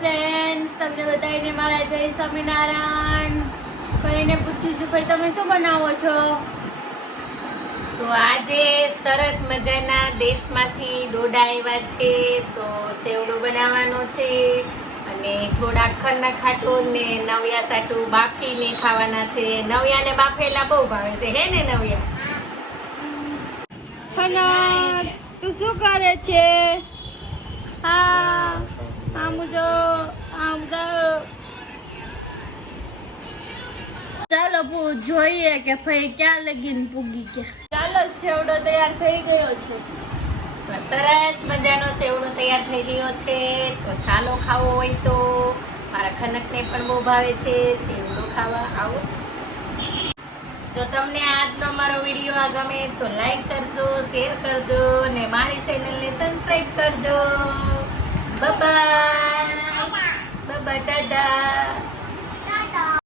Friends તમને બધાને મારા જય સ્વામિનારાયણ. કહીને પૂછીશું ભાઈ તમે શું બનાવો છો? તો આજે સરસ મજાના દેશમાંથી ડોડા આવ્યા છે તો સેવડો બનાવવાનો છે અને થોડા ખરના ખાટું ને નવિયા સાટું બાફીને ખાવાના છે. નવિયાને બાફેલા બહુ ભાવે છે હે ને નવિયા? તું શું કરે છે હા આમ જો ચાલો જોઈએ કે ભાઈ ક્યાં લગીને પૂગી ગયા. ચાલો, સેવડો તૈયાર થઈ ગયો છે. સરસ મજાનો સેવડો તૈયાર થઈ ગયો છે. તો ચાલો ખાવો હોય તો મારા ખનકને પણ બહુ ભાવે છે. સેવડો ખાવા આવો. જો તમને આજનો મારો વીડિયો આ ગમે તો લાઈક કરજો શેર કરજો અને મારી ચેનલને સબસ્ક્રાઈબ કરજો. Bye bye Tata